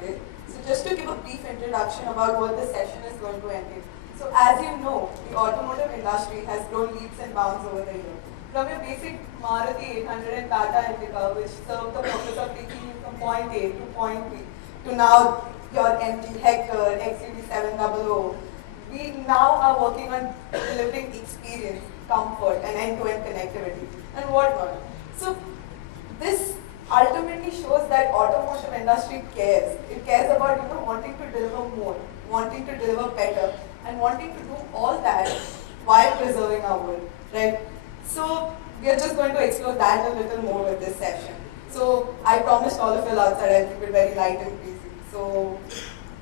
today. So just to give a brief introduction about what this session is going to entail. So as you know, the automotive industry has grown leaps and bounds over the years. From your basic Maruti 800 and Tata Indica, which served the purpose of taking you from point A to point B, to now your MG Hector, XUV 700, we now are working on delivering experience, comfort, and end-to-end connectivity, and whatnot. So this ultimately shows that automotive industry cares. It cares about wanting to deliver more, wanting to deliver better, and wanting to do all that while preserving our world, right? So we are just going to explore that a little more with this session. So I promised all of you outside I'll keep it very light and breezy. So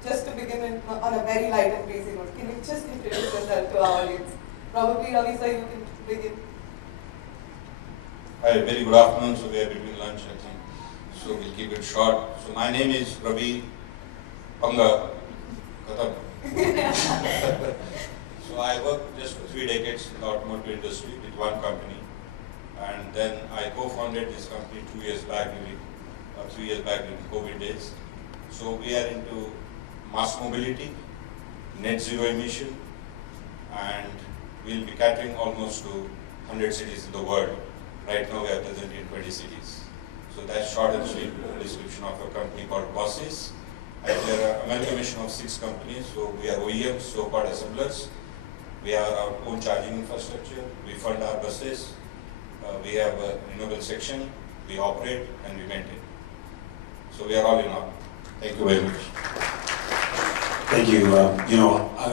just to begin on a very light and breezy note, can you just introduce yourself to our audience? Probably Ravi sir, you can begin. Hi, very good afternoon. So we are between lunch, I think. So we'll keep it short. So my name is Ravi Panga Katham. So I worked just for 3 decades in the automotive industry with one company, and then I co-founded this company 2 years back, maybe 3 years back in COVID days. So we are into mass mobility, net zero emission, and we'll be catering almost to 100 cities in the world. Right now we are present in 20 cities. So that's short and sweet description of a company called Bosses. And we are an amalgamation of 6 companies. So we are OEMs, so-called assemblers. We have our own charging infrastructure. We fund our buses. We have a renewable section. We operate and we maintain. So we are all in all. Thank you very much. Thank you.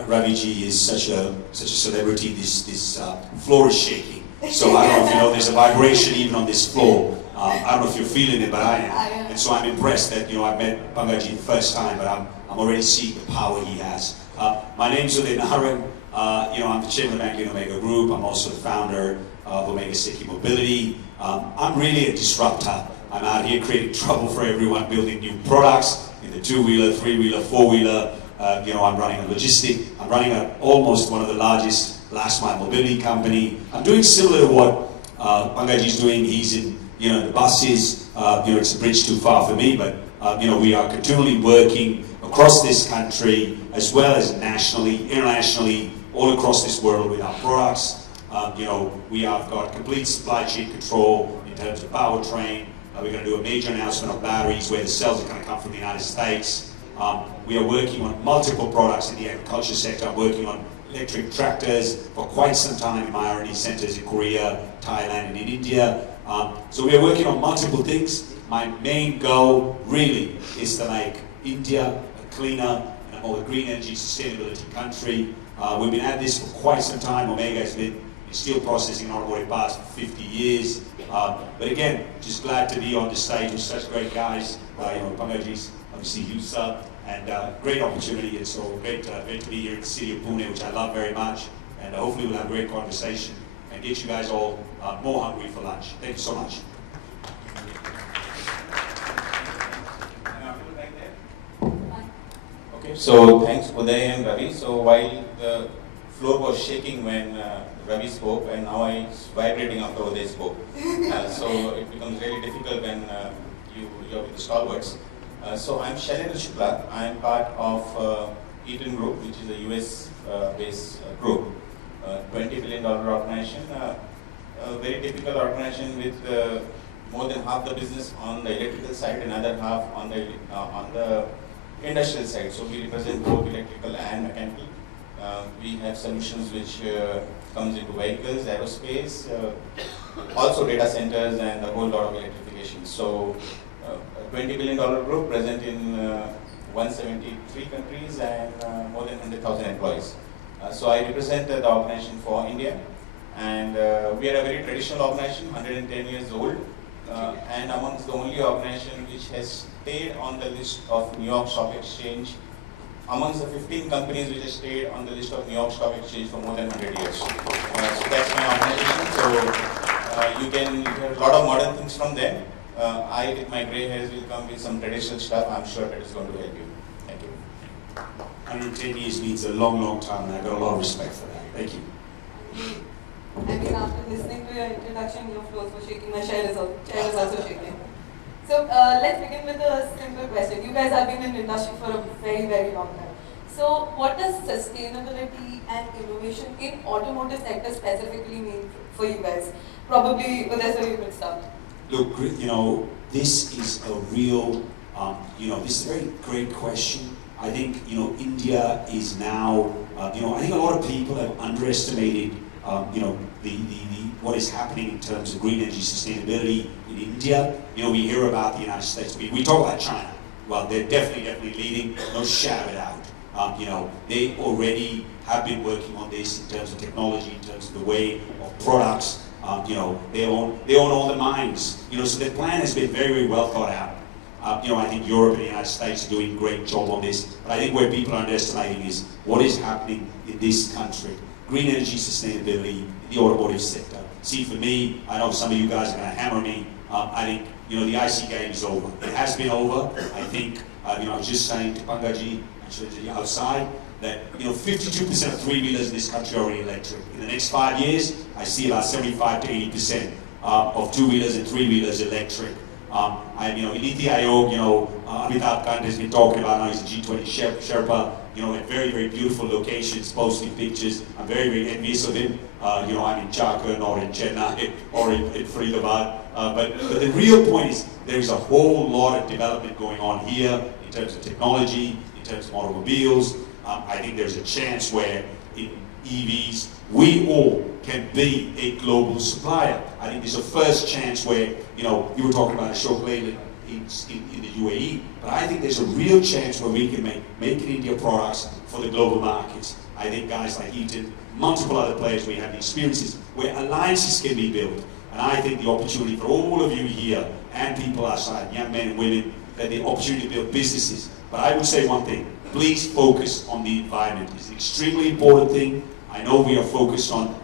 Ravi ji is such a celebrity. This floor is shaking. So I don't know if you know, there's a vibration even on this floor. I don't know if you're feeling it, but I am. And so I'm impressed that I met Pangaji the first time, but I'm already seeing the power he has. My name's Udai Naharan. I'm the chairman of Bank Omega Group. I'm also the founder of Omega City Mobility. I'm really a disruptor. I'm out here creating trouble for everyone, building new products in the 2-wheeler, 3-wheeler, 4-wheeler. I'm running a logistic. I'm running almost one of the largest last mile mobility company. I'm doing similar to what Pangaji is doing. He's in the buses. It's a bridge too far for me, but we are continually working across this country as well as nationally, internationally, all across this world with our products. We have got complete supply chain control in terms of powertrain. We're going to do a major announcement of batteries where the cells are going to come from the United States. We are working on multiple products in the agriculture sector. I'm working on electric tractors for quite some time in my R&D centers in Korea, Thailand, and in India. So we are working on multiple things. My main goal really is to make India a cleaner and a more green energy sustainability country. We've been at this for quite some time. Omega has been in steel processing and automotive parts for 50 years. But again, just glad to be on the stage with such great guys. Pangaji's obviously you, sir, and great opportunity. It's so great to be here in the city of Pune, which I love very much. And hopefully we'll have a great conversation and get you guys all more hungry for lunch. Thank you so much. Okay, so thanks Uday and Ravi. So while the floor was shaking when Ravi spoke, and now it's vibrating after Uday spoke. So it becomes really difficult when you're with the stalwarts. So I'm Shailendra Shukla. I'm part of Eaton Group, which is a US-based group, $20 billion organization, a very typical organization with more than half the business on the electrical side and other half on the industrial side. So we represent both electrical and mechanical. We have solutions which comes into vehicles, aerospace, also data centers, and a whole lot of electrification. So a $20 billion group present in 173 countries and more than 100,000 employees. So I represent the organization for India, and we are a very traditional organization, 110 years old, and amongst the only organization which has stayed on the list of New York Stock Exchange, amongst the 15 companies which have stayed on the list of New York Stock Exchange for more than 100 years. So that's my organization. So you can hear a lot of modern things from them. I, with my grey hairs, will come with some traditional stuff. I'm sure that is going to help you. Thank you. 110 years means a long, long time, and I've got a lot of respect for that. Thank you. I mean, after listening to your introduction, your floors were shaking. My chair is also shaking. So let's begin with a simple question. You guys have been in the industry for a very, very long time. So what does sustainability and innovation in automotive sector specifically mean for you guys? Probably, Uday sir, you could start. Look, this is a real, this is a very great question. I think, India is now, I think a lot of people have underestimated, what is happening in terms of green energy sustainability in India. We hear about the United States. We talk about China. Well, they're definitely leading, no shadow of a doubt. They already have been working on this in terms of technology, in terms of the way of products. They own all the mines. So their plan has been very, very well thought out. I think Europe and the United States are doing a great job on this. But I think where people are underestimating is what is happening in this country. Green energy sustainability in the automotive sector. See, for me, I know some of you guys are going to hammer me. I think, the IC game is over. It has been over. I think, I was just saying to Pangaji, actually outside, that 52% of three-wheelers in this country are already electric. In the next 5 years, I see about 75 to 80% of two-wheelers and three-wheelers electric. In Niti Aayog, Amitabh Kant has been talking about now he's a G20 Sherpa, at very, very beautiful locations, posting pictures. I'm very, very envious of him. I'm in Jharkhand or in Chennai or in Faridabad. But the real point is there's a whole lot of development going on here in terms of technology, in terms of automobiles. I think there's a chance where in EVs, we all can be a global supplier. I think there's a first chance where, you were talking about Ashok Leyland in the UAE, but I think there's a real chance where we can make in India products for the global markets. I think guys like Eaton, multiple other players, we have the experiences where alliances can be built. And I think the opportunity for all of you here and people outside, young men and women, that the opportunity to build businesses. But I would say one thing, please focus on the environment. It's an extremely important thing. I know we are focused on,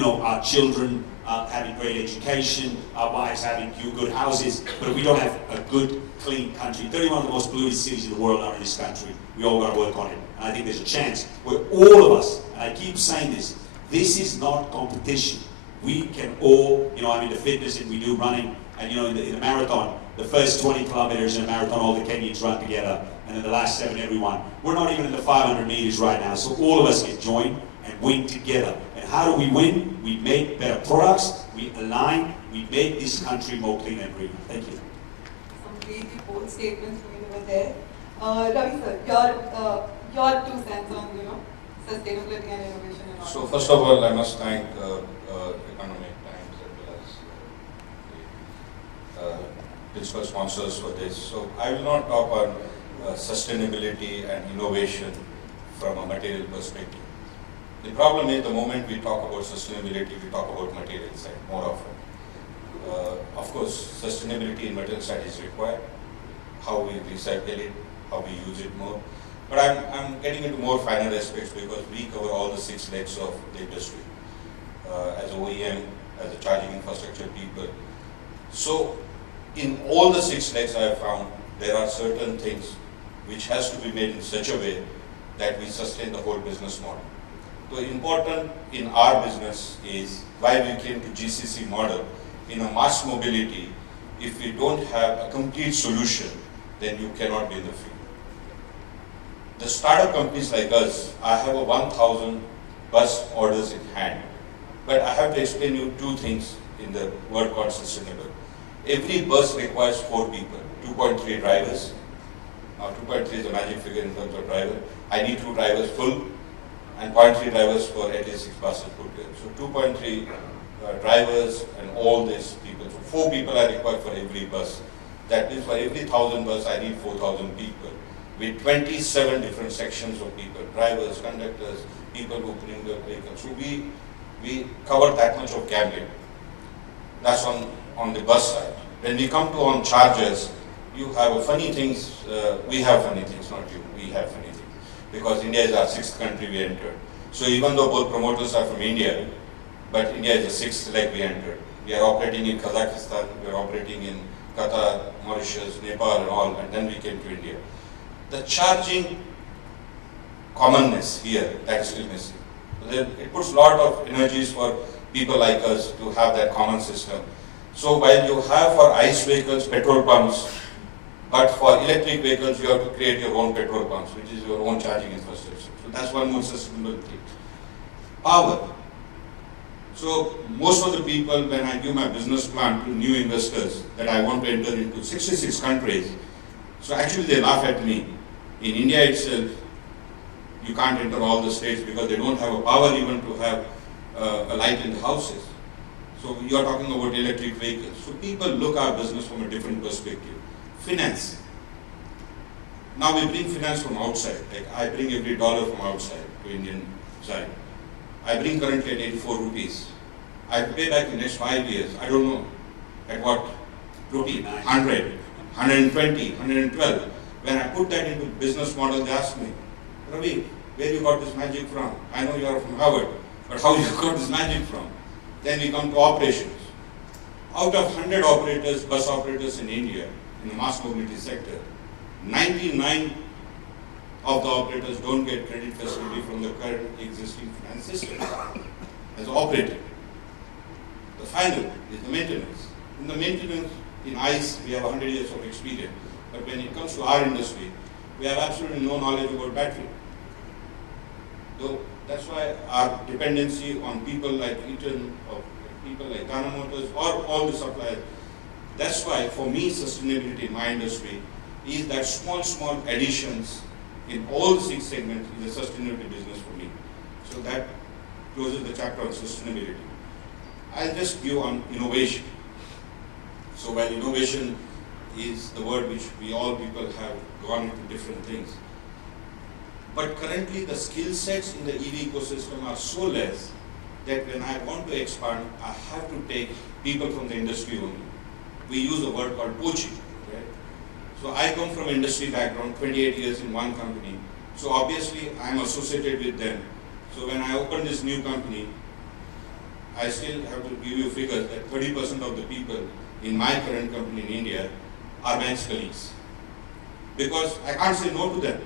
our children having great education, our wives having good houses, but if we don't have a good, clean country, 31 of the most polluted cities in the world are in this country. We all got to work on it. And I think there's a chance where all of us, and I keep saying this is not competition. We can all, I'm into fitness and we do running, and in the marathon, the first 20 kilometers in a marathon, all the Kenyans run together, and then the last 7, everyone. We're not even in the 500 meters right now, so all of us can join and win together. And how do we win? We make better products, we align, we make this country more clean and green. Thank you. Some really bold statements over there. Ravi sir, your 2 cents on, sustainability and innovation in So automotive. first of all, I must thank Economic Times as well as the principal sponsors for this. So I will not talk on sustainability and innovation from a material perspective. The problem is the moment we talk about sustainability, we talk about material side more often. Of course, sustainability in material side is required, how we recycle it, how we use it more. But I'm getting into more finer aspects because we cover all the 6 legs of the industry as OEM, as a charging infrastructure people. So in all the 6 legs I have found, there are certain things which has to be made in such a way that we sustain the whole business model. So important in our business is why we came to GCC model. In a mass mobility, if we don't have a complete solution, then you cannot be in the field. The startup companies like us, I have a 1,000 bus orders in hand. But I have to explain you 2 things in the word called sustainable. Every bus requires 4 people, 2.3 drivers. Now 2.3 is a magic figure in terms of driver. I need 2 drivers full and 0.3 drivers for at least 6 buses put together. So 2.3 drivers and all these people. So 4 people are required for every bus. That means for every 1,000 bus, I need 4,000 people with 27 different sections of people, drivers, conductors, people who bring the vehicles. So we cover that much of gambit. That's on the bus side. When we come to on chargers, you have funny things, we have funny things, not you, we have funny things. Because India is our 6th country we entered. So even though both promoters are from India, but India is the 6th leg we entered. We are operating in Kazakhstan, we are operating in Qatar, Mauritius, Nepal and all, and then we came to India. The charging commonness here, that is still missing. It puts a lot of energies for people like us to have that common system. So while you have for ICE vehicles petrol pumps, but for electric vehicles you have to create your own petrol pumps, which is your own charging infrastructure. So that's one more sustainable thing. Power. So most of the people, when I give my business plan to new investors that I want to enter into 66 countries, so actually they laugh at me. In India itself, you can't enter all the states because they don't have a power even to have a light in the houses. So you are talking about electric vehicles. So people look at business from a different perspective. Finance. Now we bring finance from outside. Like I bring every dollar from outside to Indian side. I bring currently at 84 rupees. I pay back in the next 5 years. I don't know at what rupee, 100, 120, 112. When I put that into business model, they ask me, Ravi, where you got this magic from? I know you are from Harvard, but how you got this magic from? Then we come to operations. Out of 100 operators, bus operators in India, in the mass mobility sector, 99 of the operators don't get credit facility from the current existing finance system as operator. The final is the maintenance. In the maintenance, in ICE, we have 100 years of experience. But when it comes to our industry, we have absolutely no knowledge about battery. So that's why our dependency on people like Eaton, or people like Tata Motors, or all the suppliers. That's why, for me, sustainability in my industry is that small additions in all the 6 segments is a sustainability business for me. So that closes the chapter on sustainability. I'll just give on innovation. So while innovation is the word which we all people have gone into different things, but currently the skill sets in the EV ecosystem are so less that when I want to expand, I have to take people from the industry only. We use a word called poaching. Right? So I come from industry background, 28 years in one company. So obviously I am associated with them. So when I open this new company, I still have to give you figures that 30% of the people in my current company in India are my colleagues. Because I can't say no to them.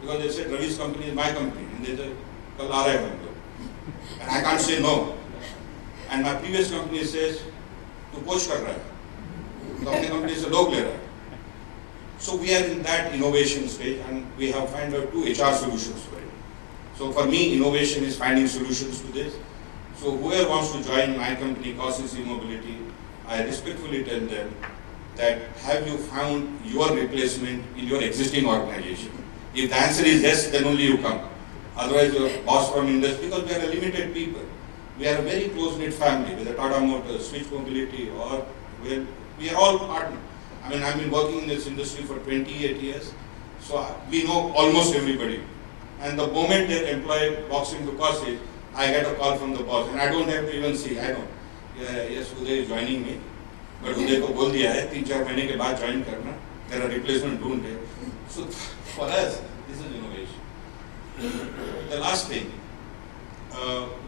Because they said Ravi's company is my company. And they said, Kal aa rahe hum log. And I can't say no. And my previous company says, tu poach kar raha hai. So apne company se log le raha hai. So we are in that innovation stage and we have found out 2 HR solutions for it. So for me, innovation is finding solutions to this. So whoever wants to join my company, Cosys E-Mobility, I respectfully tell them that have you found your replacement in your existing organization? If the answer is yes, then only you come. Otherwise, your boss from industry, because we are a limited people. We are a very close-knit family, whether Tata Motors, Switch Mobility, or we are all partners. I mean, I've been working in this industry for 28 years, so we know almost everybody. And the moment their employee walks into Cosys, I get a call from the boss, and I don't have to even see. I know, yes, Uday is joining me, but Uday ko bol diya hai, 3-4 mahine ke baad join karna, tera replacement dhoonde. So for us, this is innovation. The last thing,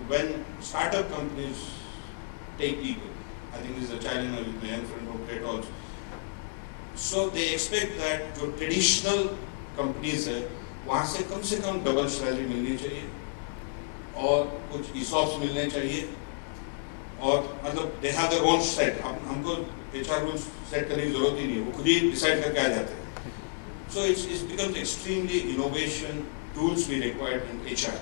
when startup companies take people, I think this is a challenge with my young friend of Great also. So they expect that जो traditional companies है, वहाँ से कम double salary मिलनी चाहिए, और कुछ ESOPs मिलने चाहिए, और मतलब they have their own set. हमको HR rules set करने की जरूरत ही नहीं है, वो खुद ही decide करके आ जाते हैं. So it's becomes extremely innovation tools we require in HR.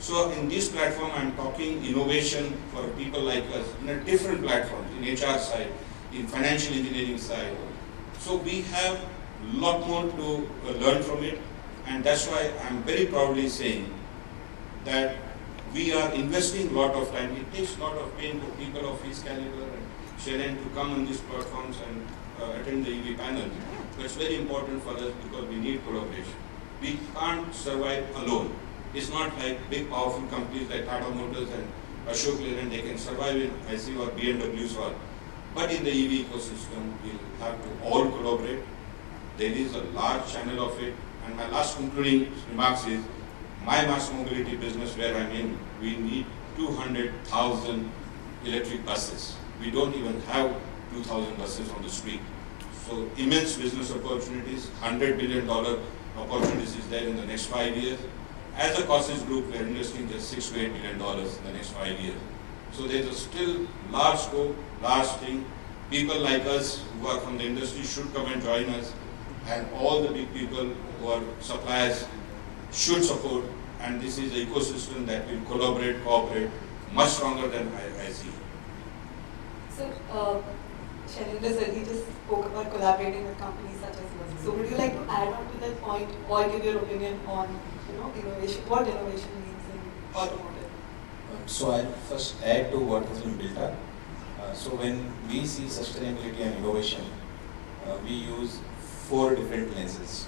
So in this platform, I'm talking innovation for people like us in a different platform, in HR side, in financial engineering side. So we have a lot more to learn from it, and that's why I'm very proudly saying that we are investing a lot of time. It takes a lot of pain for people of his caliber and Sharon to come on these platforms and attend the EV panel. But it's very important for us because we need collaboration. We can't survive alone. It's not like big powerful companies like Tata Motors and Ashok Leyland, they can survive in IC or BMWs or. But in the EV ecosystem, we'll have to all collaborate. There is a large channel of it. And my last concluding remarks is, my mass mobility business where I'm in, we need 200,000 electric buses. We don't even have 2,000 buses on the street. So immense business opportunities, $100 billion opportunities is there in the next 5 years. As a Cosys group, we're investing just $6 to $8 billion in the next 5 years. So there's a still large scope, large thing. People like us who are from the industry should come and join us, and all the big people who are suppliers should support, and this is the ecosystem that will collaborate, cooperate much stronger than I see. So, Shailendra sir, he just spoke about collaborating with companies such as yours. So, would you like to add on to that point or give your opinion on, innovation, what innovation means in automotive? So I'll first add to what has been built up. So when we see sustainability and innovation, we use 4 different lenses.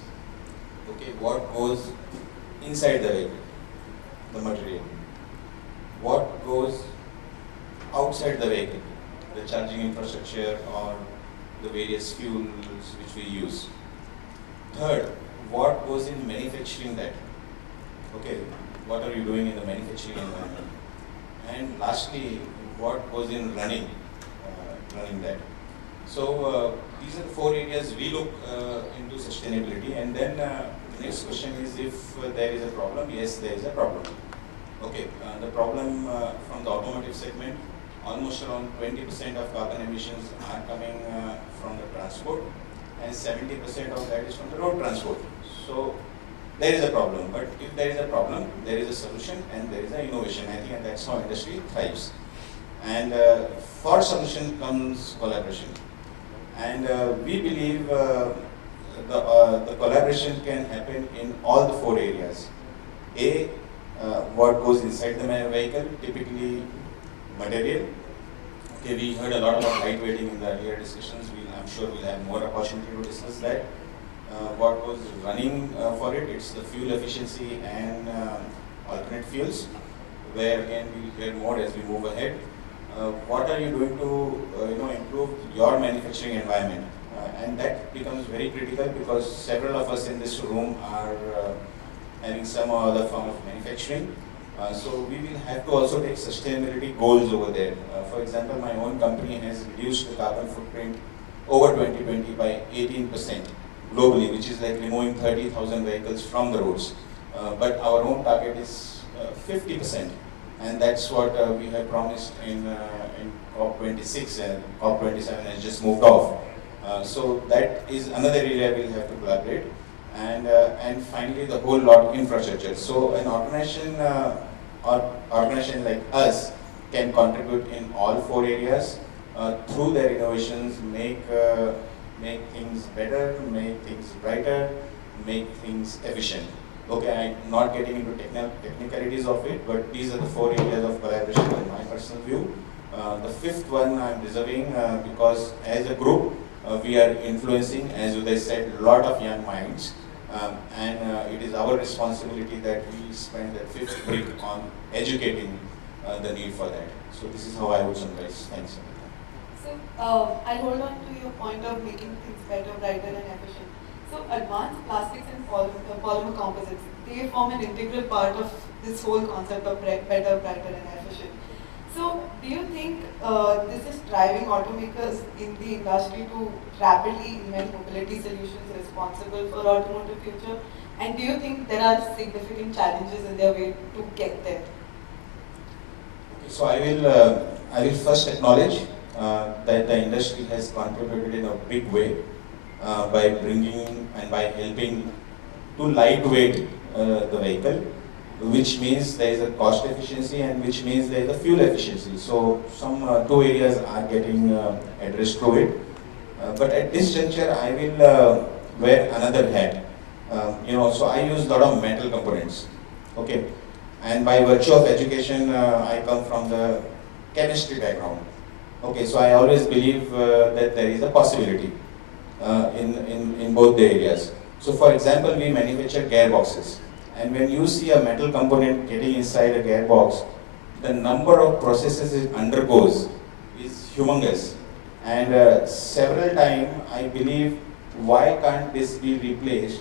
Okay, what goes inside the vehicle, the material. What goes outside the vehicle, the charging infrastructure or the various fuels which we use. Third, what goes in manufacturing that? Okay, what are you doing in the manufacturing environment? And lastly, what goes in running that? So these are the 4 areas we look into sustainability. And then the next question is if there is a problem. Yes, there is a problem. Okay, the problem from the automotive segment, almost around 20% of carbon emissions are coming from the transport, and 70% of that is from the road transport. So there is a problem, but if there is a problem, there is a solution and there is an innovation. I think that's how industry thrives. And for solution comes collaboration. And we believe the collaboration can happen in all the 4 areas. A, what goes inside the vehicle, typically material. Okay, we heard a lot about lightweighting in the earlier discussions. I'm sure we'll have more opportunity to discuss that. What goes running for it, it's the fuel efficiency and alternate fuels, where again we'll hear more as we move ahead. What are you doing to improve your manufacturing environment? And that becomes very critical because several of us in this room are having some or other form of manufacturing. So we will have to also take sustainability goals over there. For example, my own company has reduced the carbon footprint over 2020 by 18% globally, which is like removing 30,000 vehicles from the roads. But our own target is 50%. And that's what we have promised in COP26, and COP27 has just moved off. So that is another area we'll have to collaborate. And finally, the whole lot infrastructure. So an organization or organization like us can contribute in all 4 areas through their innovations, make things better, make things brighter, make things efficient. Okay, I'm not getting into technicalities of it, but these are the 4 areas of collaboration in my personal view. The 5th one I'm reserving because as a group, we are influencing, as Uday said, a lot of young minds. And it is our responsibility that we spend that 5th brick on educating the need for that. So this is how I would summarize. Thanks. So, I'll hold on to your point of making things better, brighter and efficient. So, advanced plastics and polymer composites, they form an integral part of this whole concept of better, brighter and efficient. So, do you think this is driving automakers in the industry to rapidly invent mobility solutions responsible for automotive future? And do you think there are significant challenges in their way to get there? Okay, so I will first acknowledge that the industry has contributed in a big way by bringing and by helping to lightweight the vehicle, which means there is a cost efficiency and which means there is a fuel efficiency. So some 2 areas are getting addressed through it. But at this juncture, I will wear another hat. So I use a lot of metal components. Okay, and by virtue of education, I come from the chemistry background. Okay, so I always believe that there is a possibility in both the areas. So for example, we manufacture gearboxes. And when you see a metal component getting inside a gearbox, the number of processes it undergoes is humongous. And several times, I believe, why can't this be replaced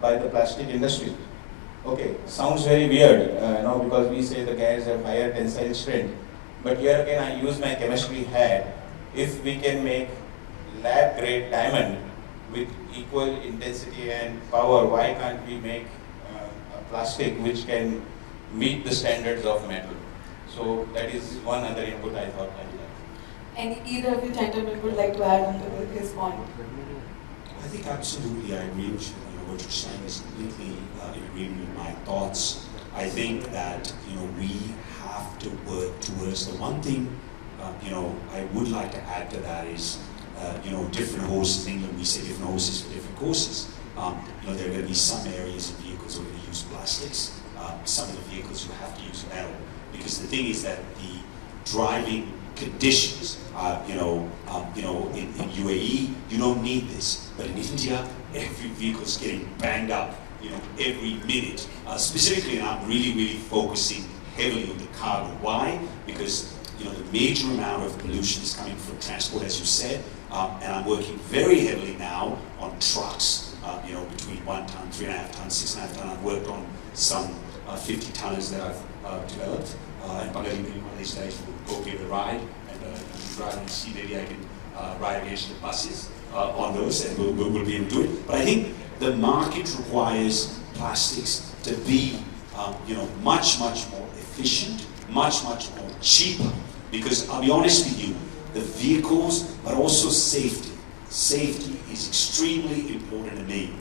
by the plastic industry? Okay, sounds very weird, because we say the gears have higher tensile strength. But here again, I use my chemistry hat. If we can make lab-grade diamond with equal intensity and power, why can't we make a plastic which can meet the standards of metal? So that is one other input I thought I'd like. And either of you gentlemen would like to add on to his point? I think absolutely I agree with you. You know, what you're saying is completely in agreement with my thoughts. I think that, you know, we have to work towards the one thing, you know, I would like to add to that is, you know, different horses. In England we say different horses for different courses. You know, there are going to be some areas of vehicles where we use plastics. Some of the vehicles you have to use metal. Because the thing is that the driving conditions, in UAE, you don't need this. But in India, every vehicle is getting banged up, you know, every minute. Specifically, and I'm really focusing heavily on the cargo. Why? Because, you know, the major amount of pollution is coming from transport, as you said, and I'm working very heavily now on trucks, you know, between 1 ton, 3.5 tons, 6.5 tons. I've worked on some 50 tonners that I've developed, and Bangladesh, one of these days, we'll go give it a ride, and drive and see maybe I can ride against the buses on those, and we'll be able to do it. But I think the market requires plastics to be, you know, much more efficient, much more cheaper. Because I'll be honest with you, the vehicles, but also safety. Safety is extremely important to me.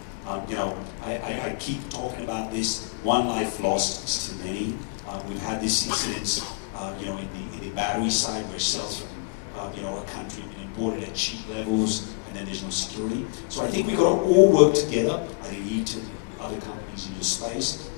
You know, I keep talking about this. One life lost is too many. We've had this incident, you know, in the battery side where cells from, you know, a country have been imported at cheap levels, and then there's no security. So I think we've got to all work together. I think EAT and other companies in your space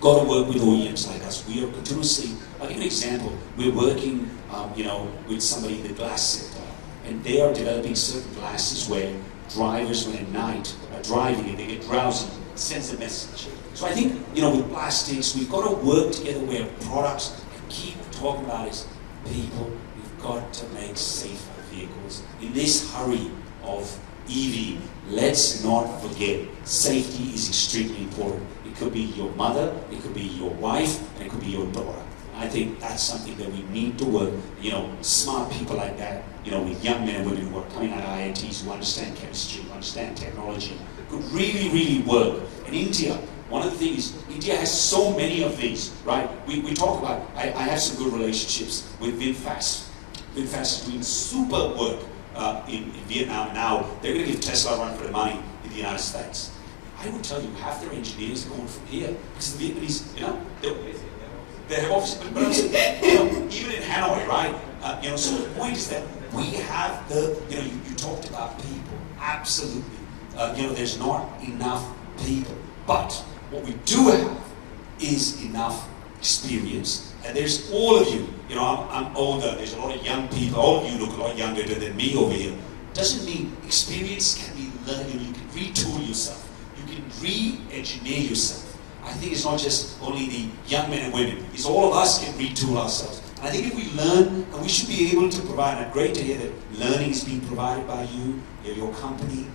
got to work with OEMs like us. We are continuously, I'll give you an example. We're working, you know, with somebody in the glass sector, and they are developing certain glasses where drivers, when at night are driving and they get drowsy, it sends a message. So I think, you know, with plastics, we've got to work together where products, and keep talking about is people, we've got to make safer vehicles. In this hurry of EV, let's not forget, safety is extremely important. It could be your mother, it could be your wife, and it could be your daughter. I think that's something that we need to work, you know, smart people like that, you know, with young men and women who are coming out of IITs, who understand chemistry, who understand technology, could really work. And India, one of the things, India has so many of these, right? We talk about, I have some good relationships with VinFast. VinFast is doing super work in Vietnam now. They're going to give Tesla a run for the money in the United States. I would tell you, half their engineers are going from here, because the Vietnamese, you know, they have offices, but you know, even in Hanoi, right? You know, so the point is that we have the, you know, you talked about people, absolutely. You know, there's not enough people, but what we do have is enough experience. And there's all of you, you know, I'm older, there's a lot of young people, all of you look a lot younger than me over here. Doesn't mean experience can be learned, you can retool yourself, you can re-engineer yourself. I think it's not just only the young men and women, it's all of us can retool ourselves. And I think if we learn, and we should be able to provide, and great to hear that learning is being provided by you, your company.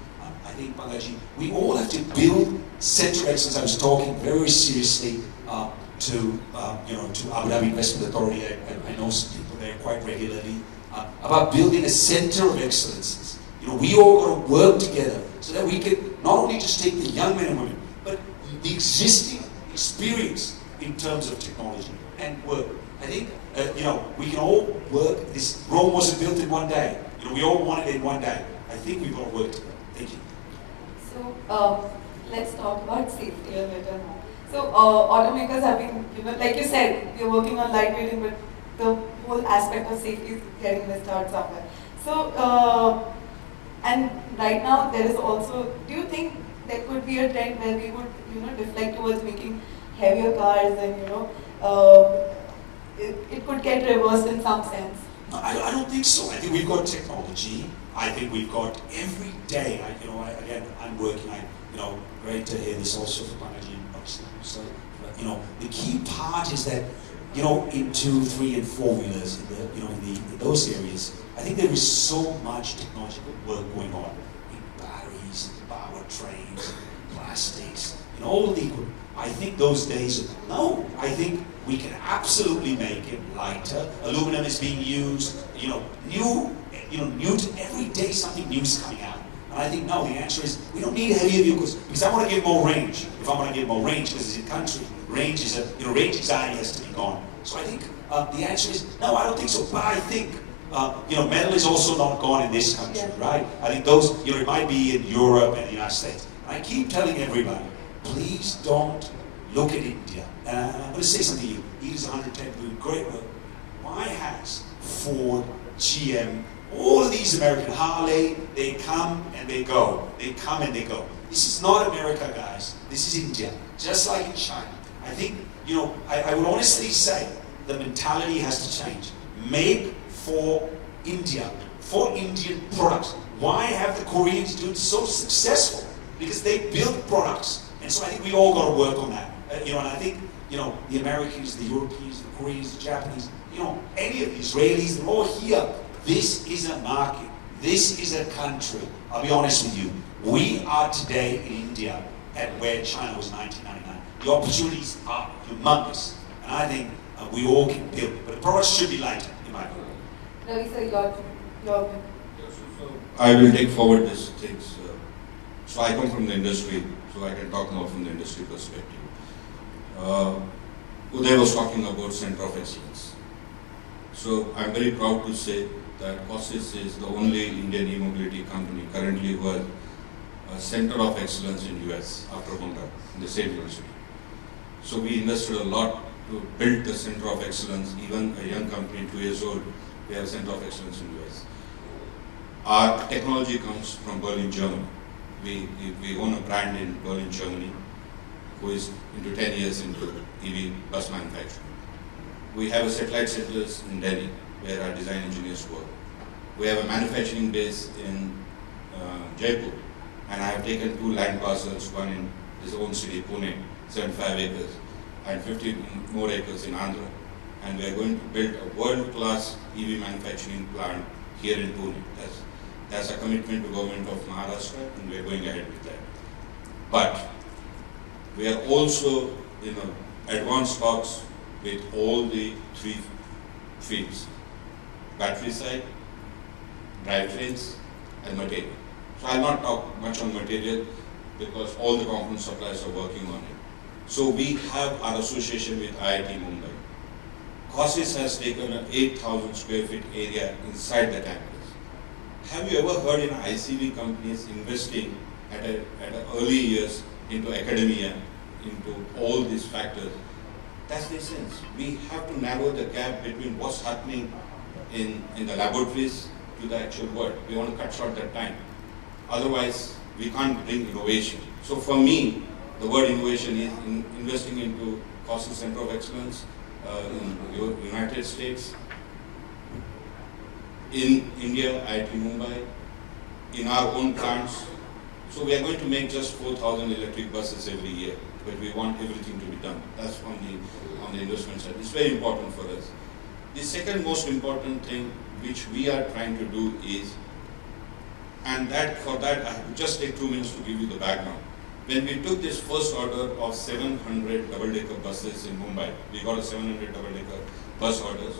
I think, Balaji, we all have to build center of excellence. I was talking very seriously to you know, to Abu Dhabi Investment Authority. I know some people there quite regularly about building a center of excellences. You know, we all got to work together so that we can not only just take the young men and women, but the existing experience in terms of technology and work. I think you know, we can all work. This Rome wasn't built in one day. You know, we all want it in one day. I think we've got to work together. Thank you. So let's talk about safety a little more. So automakers have been, you know, like you said, you're working on lightweighting, but the whole aspect of safety is getting missed out somewhere. So and right now there is also, do you think there could be a trend where we would, you know, deflect towards making heavier cars, and you know, it could get reversed in some sense? No, I don't think so. I think we've got technology. I think we've got every day. Again, I'm working. You know, great to hear this also from Balaji and Pakistan. So, you know, the key part is that, you know, in 2, 3, and 4 wheelers, in those areas, I think there is so much technological work going on in batteries, powertrains, plastics, and all of the equipment. I think those days are no. I think we can absolutely make it lighter. Aluminum is being used. You know, new to every day something new is coming out. And I think no. The answer is we don't need heavier vehicles because I want to get more range. If I want to get more range, because it's in country, range is range anxiety has to be gone. So I think the answer is no, I don't think so. But I think metal is also not gone in this country, right? I think those, it might be in Europe and the United States. And I keep telling everybody, please don't look at India. And I'm going to say something to you. It is 110 doing great work. Why has Ford, GM, all of these American, Harley, they come and they go. They come and they go. This is not America, guys. This is India. Just like in China. I think, I would honestly say the mentality has to change. Make for India, for Indian products. Why have the Koreans been so successful? Because they build products. And so I think we all got to work on that. And I think, the Americans, the Europeans, the Koreans, the Japanese, any of the Israelis, they're all here. This is a market. This is a country. I'll be honest with you. We are today in India at where China was in 1999. The opportunities are humongous. And I think we all can build it. But the products should be lighter, in my opinion. Ravi sir, your I will take forward these things. So I come from the industry, so I can talk more from the industry perspective. Uday was talking about Center of Excellence. So I'm very proud to say that Cosys is the only Indian e-mobility company currently who has a Center of Excellence in US after Honda in the same university. So we invested a lot to build the Center of Excellence. Even a young company, 2 years old, we have a Center of Excellence in US. Our technology comes from Berlin, Germany. We own a brand in Berlin, Germany, who is into 10 years into EV bus manufacturing. We have a satellite centers in Delhi, where our design engineers work. We have a manufacturing base in Jaipur, and I have taken 2 land parcels, one in his own city, Pune, 75 acres, and 50 more acres in Andhra. And we are going to build a world-class EV manufacturing plant here in Pune. That's a commitment to government of Maharashtra, and we are going ahead with that. But we are also in advanced talks with all the 3 fields: battery side, drivetrains, and material. So I'll not talk much on material because all the component suppliers are working on it. So we have our association with IIT Mumbai. Cosys has taken an 8,000 square feet area inside the campus. Have you ever heard in ICV companies investing at early years into academia, into all these factors? That's the sense. We have to narrow the gap between what's happening in the laboratories to the actual world. We want to cut short that time. Otherwise, we can't bring innovation. So for me, the word innovation is investing into Cosys Center of Excellence in the United States, in India, IIT Mumbai, in our own plants. So we are going to make just 4,000 electric buses every year, but we want everything to be done. That's on the investment side. It's very important for us. The second most important thing which we are trying to do is, and for that I have to just take 2 minutes to give you the background. When we took this first order of 700 double-decker buses in Mumbai, we got a 700 double-decker bus orders.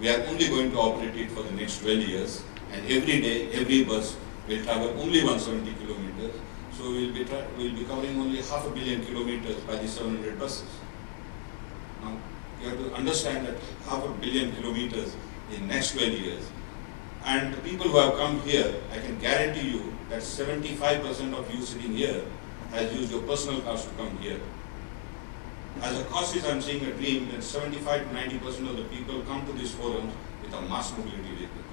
We are only going to operate it for the next 12 years, and every day, every bus will travel only 170 kilometers. So we'll be covering only 500 million kilometers by the 700 buses. Now, you have to understand that 500 million kilometers in next 12 years. And the people who have come here, I can guarantee you that 75% of you sitting here has used your personal cars to come here. As a Cosys, I'm seeing a dream that 75 to 90% of the people come to this forum with a mass mobility vehicle.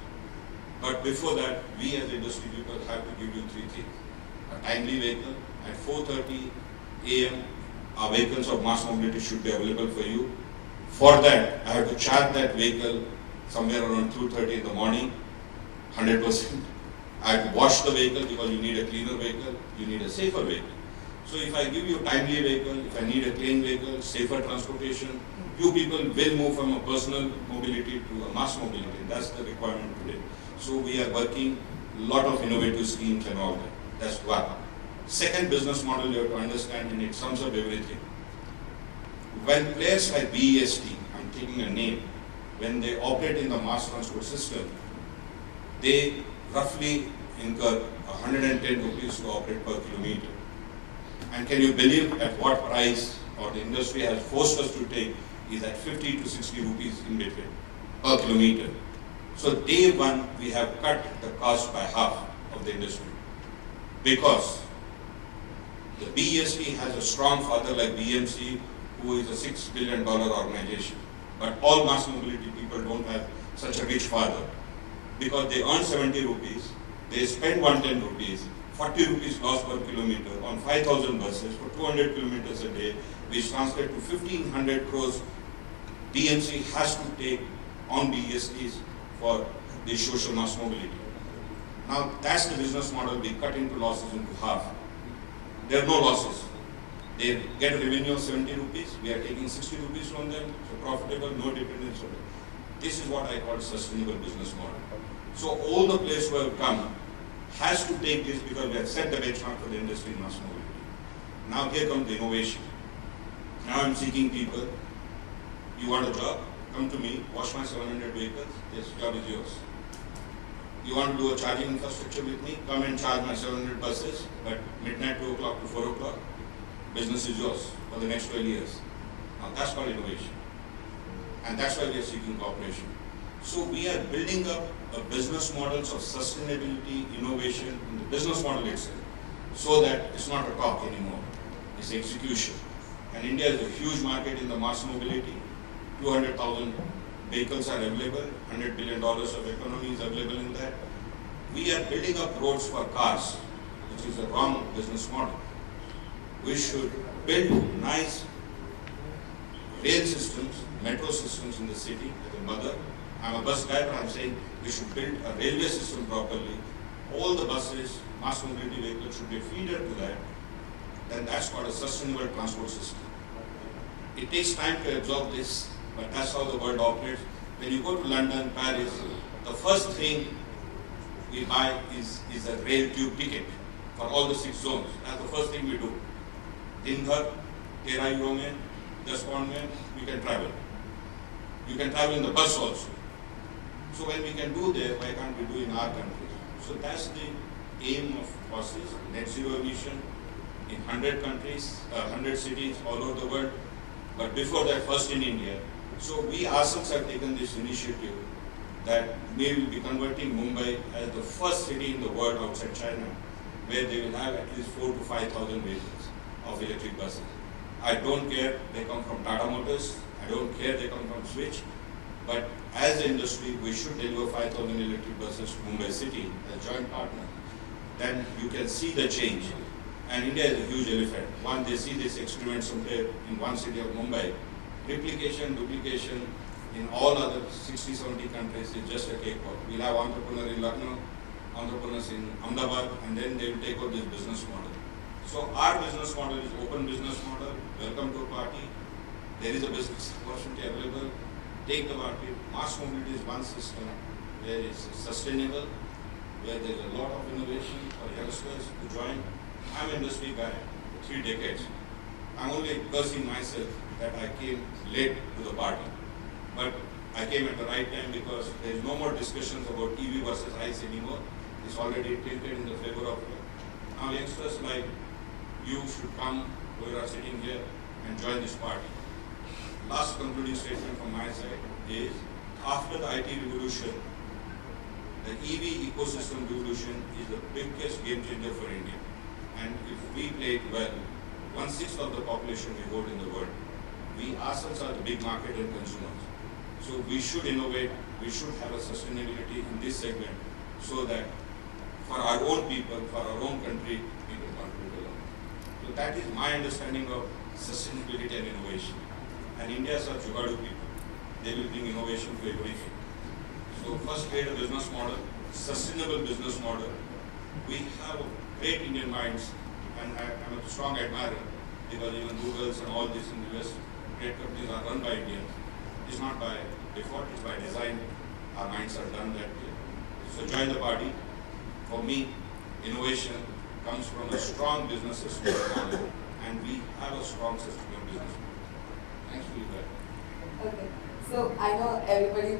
But before that, we as industry people have to give you 3 things. A timely vehicle, at 4:30 a.m., our vehicles of mass mobility should be available for you. For that, I have to charge that vehicle somewhere around 2:30 in the morning, 100%. I have to wash the vehicle because you need a cleaner vehicle, you need a safer vehicle. So if I give you a timely vehicle, if I need a clean vehicle, safer transportation, you people will move from a personal mobility to a mass mobility. That's the requirement today. So we are working a lot of innovative schemes and all that. That's one. Second business model you have to understand, and it sums up everything. When players like BEST, I'm taking a name, when they operate in the mass transport system, they roughly incur 110 rupees to operate per kilometer. And can you believe at what price, or the industry has forced us to take is at 50 to 60 rupees in between per kilometer. So day one, we have cut the cost by half of the industry because the BEST has a strong father like BMC, who is a $6 billion organization. But all mass mobility people don't have such a rich father because they earn 70 rupees, they spend 110 rupees, 40 rupees loss per kilometer on 5,000 buses for 200 kilometers a day, which translates to 1,500 crores BMC has to take on BESTs for the social mass mobility. Now that's the business model. We cut into losses into half. There are no losses. They get a revenue of 70 rupees. We are taking 60 rupees from them. So profitable, no dependence on it. This is what I call sustainable business model. So all the players who have come has to take this because we have set the benchmark for the industry in mass mobility. Now here comes the innovation. Now I'm seeking people. You want a job? Come to me, wash my 700 vehicles. This job is yours. You want to do a charging infrastructure with me? Come and charge my 700 buses, but midnight, 2 o'clock to 4 o'clock. Business is yours for the next 12 years. Now that's called innovation. And that's why we are seeking cooperation. So we are building up a business models of sustainability, innovation in the business model itself, so that it's not a talk anymore, it's execution. And India is a huge market in the mass mobility. 200,000 vehicles are available, $100 billion of economy is available in that. We are building up roads for cars, which is a wrong business model. We should build nice rail systems, metro systems in the city as a mother. I'm a bus guy, but I'm saying we should build a railway system properly. All the buses, mass mobility vehicles should be feeder to that. Then that's called a sustainable transport system. It takes time to absorb this, but that's how the world operates. When you go to London, Paris, the first thing we buy is a rail tube ticket for all the 6 zones. That's the first thing we do. Din bhar, 13 euro mein, 10 pound mein, we can travel. You can travel in the bus also. So when we can do there, why can't we do in our country? So that's the aim of buses, net zero emission in 100 countries, 100 cities all over the world. But before that, first in India. So we ourselves have taken this initiative that we will be converting Mumbai as the first city in the world outside China, where they will have at least 4,000 to 5,000 vehicles of electric buses. I don't care they come from Tata Motors, I don't care they come from Switch, but as an industry, we should deliver 5,000 electric buses to Mumbai city as a joint partner. Then you can see the change. And India is a huge elephant. One, they see this experiment somewhere in one city of Mumbai. Replication, duplication in all other 60, 70 countries is just a cakewalk. We'll have entrepreneurs in Lucknow, entrepreneurs in Ahmedabad, and then they will take over this business model. So our business model is open business model. Welcome to a party. There is a business opportunity available. Take the market. Mass mobility is one system where it's sustainable, where there's a lot of innovation for youngsters to join. I'm an industry guy for 3 decades. I'm only cursing myself that I came late to the party. But I came at the right time because there is no more discussions about EV versus ICE anymore. It's already tilted in the favor of it. Now youngsters like you should come, who are sitting here, and join this party. Last concluding statement from my side is, after the IT revolution, the EV ecosystem revolution is the biggest game changer for India. And if we play it well, 1/6 of the population we hold in the world. We ourselves are the big market and consumers. So we should innovate, we should have a sustainability in this segment so that for our own people, for our own country, we can contribute a lot. So that is my understanding of sustainability and innovation. And India's are Jugadu people. They will bring innovation to everything. So first create a business model, sustainable business model. We have great Indian minds, and I'm a strong admirer because even Google's and all this in the US, great companies are run by Indians. It's not by default, it's by design. Our minds are done that way. So join the party. For me, innovation comes from a strong business system model, and we have a strong sustainable business model. Thanks for you guys. Okay. So I know everybody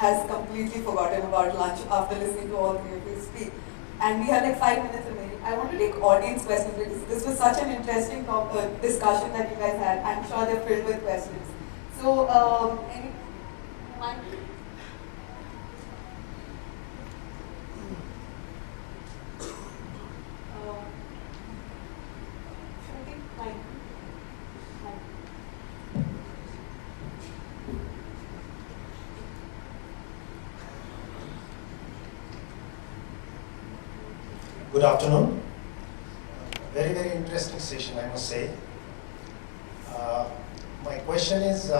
has completely forgotten about lunch after listening to all 3 of you speak. And we have like 5 minutes remaining. I want to take audience questions because this was such an interesting discussion that you guys had. I'm sure they're filled with questions. So, any mic? Shruti, mic. Mic. Good afternoon. Very, very interesting session, I must say. My question is,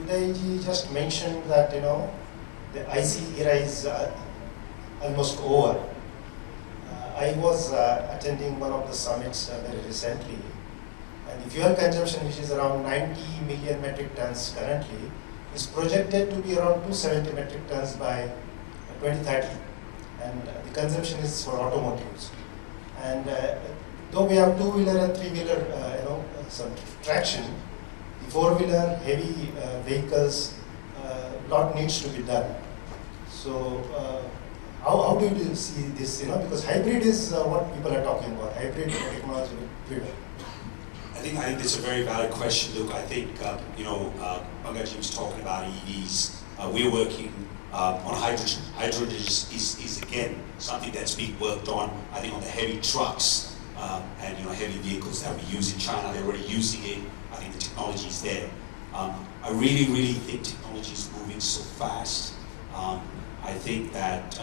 Udayji just mentioned that, the IC era is almost over. I was attending one of the summits very recently, and the fuel consumption, which is around 90 million metric tons currently, is projected to be around 270 metric tons by 2030. And the consumption is for automotives. And though we have two-wheeler and three-wheeler, some traction, the four-wheeler heavy vehicles, lot needs to be done. So how do you see this? Because hybrid is what people are talking about. Hybrid technology will prevail. I think that's a very valid question, Luke. I think Pankaj was talking about EVs. We're working on hydrogen. Hydrogen is again something that's being worked on. I think on the heavy trucks and heavy vehicles that we use in China. They're already using it. I think the technology is there. I really think technology is moving so fast. I think that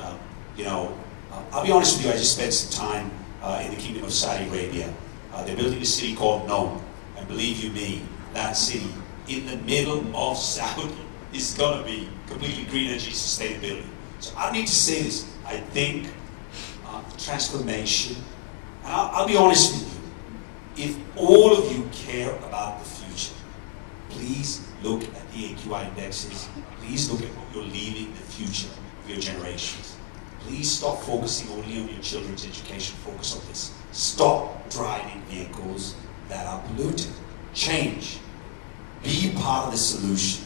I'll be honest with you. I just spent some time in the Kingdom of Saudi Arabia. They're building a city called Nome, and believe you me, that city in the middle of Saudi is going to be completely green energy sustainability. So I need to say this. I think transformation, and I'll be honest with you, if all of you care about the future, please look at the AQI indexes. Please look at what you're leaving the future of your generations. Please stop focusing only on your children's education. Focus on this. Stop driving vehicles that are polluted. Change. Be part of the solution.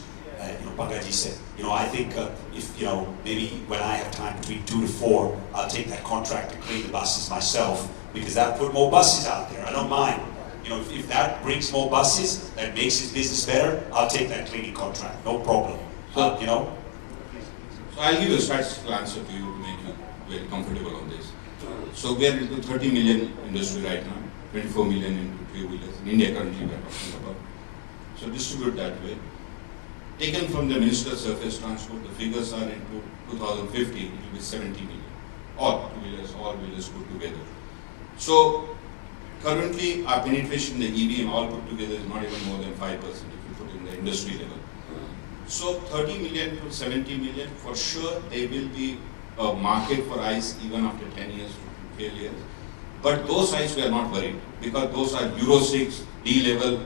Pangaji said, I think if, maybe when I have time between 2 to 4, I'll take that contract to clean the buses myself, because that'll put more buses out there. I don't mind. If that brings more buses, that makes his business better, I'll take that cleaning contract. No problem. So, So I'll give you a statistical answer to you to make you very comfortable on this. So we are into 30 million industry right now, 24 million into two-wheelers. In India currently we are talking about. So distribute that way. Taken from the Minister of Surface Transport, the figures are into 2050, it will be 70 million. All two-wheelers, all wheelers put together. So currently our penetration in the EV and all put together is not even more than 5% if you put in the industry level. So 30 million to 70 million, for sure there will be a market for ICE even after 10 years to 12 years. But those ICE we are not worried, because those are Euro 6, D-level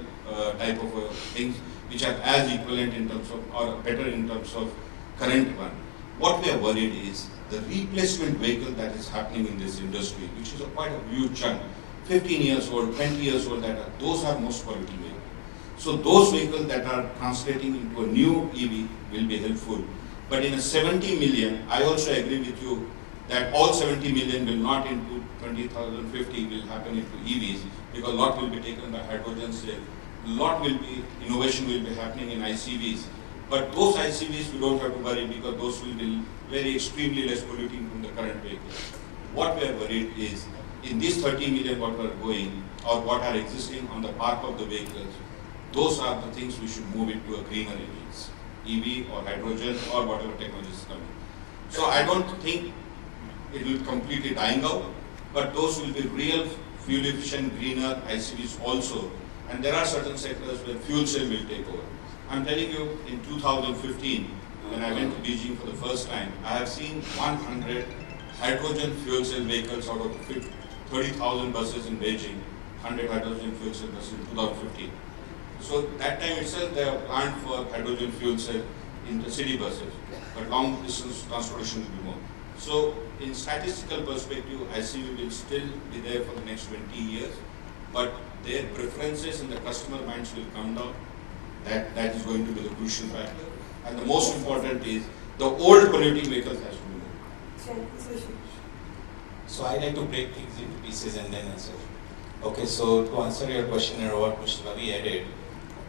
type of things, which are as equivalent in terms of, or better in terms of current one. What we are worried is the replacement vehicle that is happening in this industry, which is quite a huge chunk, 15 years old, 20 years old, those are most quality vehicles. So those vehicles that are translating into a new EV will be helpful. But in a 70 million, I also agree with you that all 70 million will not into 2050 will happen into EVs, because a lot will be taken by hydrogen cell. Lot will be, innovation will be happening in ICVs. But those ICVs we don't have to worry, because those will be very extremely less polluting from the current vehicles. What we are worried is, in these 30 million what are going, or what are existing on the park of the vehicles, those are the things we should move into a greener engines, EV or hydrogen or whatever technology is coming. So I don't think it will completely dying out, but those will be real fuel efficient, greener ICVs also. And there are certain sectors where fuel cell will take over. I'm telling you, in 2015, when I went to Beijing for the first time, I have seen 100 hydrogen fuel cell vehicles out of 30,000 buses in Beijing, 100 hydrogen fuel cell buses in 2015. So that time itself, they have planned for hydrogen fuel cell in the city buses, but long distance transportation will be more. So in statistical perspective, ICV will still be there for the next 20 years, but their preferences in the customer minds will come down. That is going to be the crucial factor. And the most important is the old polluting vehicles has to be moved. So I like to break things into pieces and then answer. Okay, so to answer your question or what Mr. Ravi added,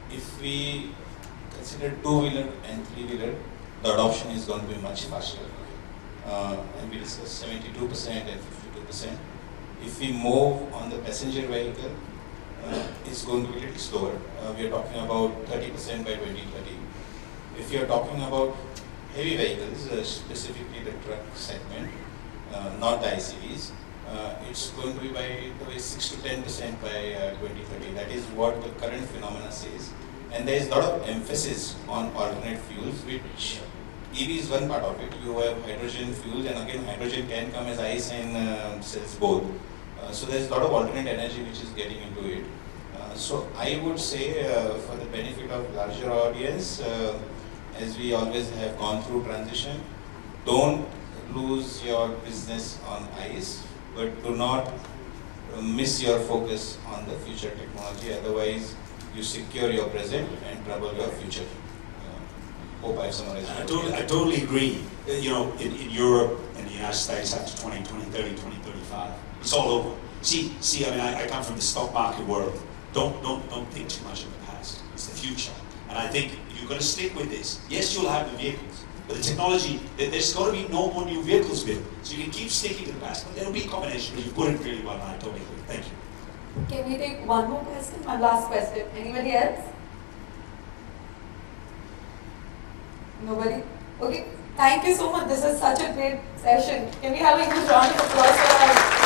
if we consider two-wheeler and three-wheeler, the adoption is going to be much faster. And we discussed 72% and 52%. If we move on the passenger vehicle, it's going to be a little slower. We are talking about 30% by 2030. If you are talking about heavy vehicles, specifically the truck segment, not the ICVs, it's going to be by the way 6 to 10% by 2030. That is what the current phenomena says. And there is a lot of emphasis on alternate fuels, which EV is one part of it. You have hydrogen fuels, and again, hydrogen can come as ice and cells both. So there's a lot of alternate energy which is getting into it. So I would say, for the benefit of larger audience, as we always have gone through transition, don't lose your business on ice, but do not miss your focus on the future technology. Otherwise, you secure your present and trouble your future. Hope I've summarized. I totally agree. You know, in Europe and the United States, after 2030, 2035, it's all over. See, I mean, I come from the stock market world. Don't think too much of the past. It's the future. And I think if you're going to stick with this, yes, you'll have the vehicles, but the technology, there's got to be no more new vehicles built. So you can keep sticking to the past, but there'll be a combination. You put it really well, and I totally agree. Thank you. Can we take one more question? One last question. Anybody else? Nobody? Okay. Thank you so much. This is such a great session. Can we have a huge round of applause for our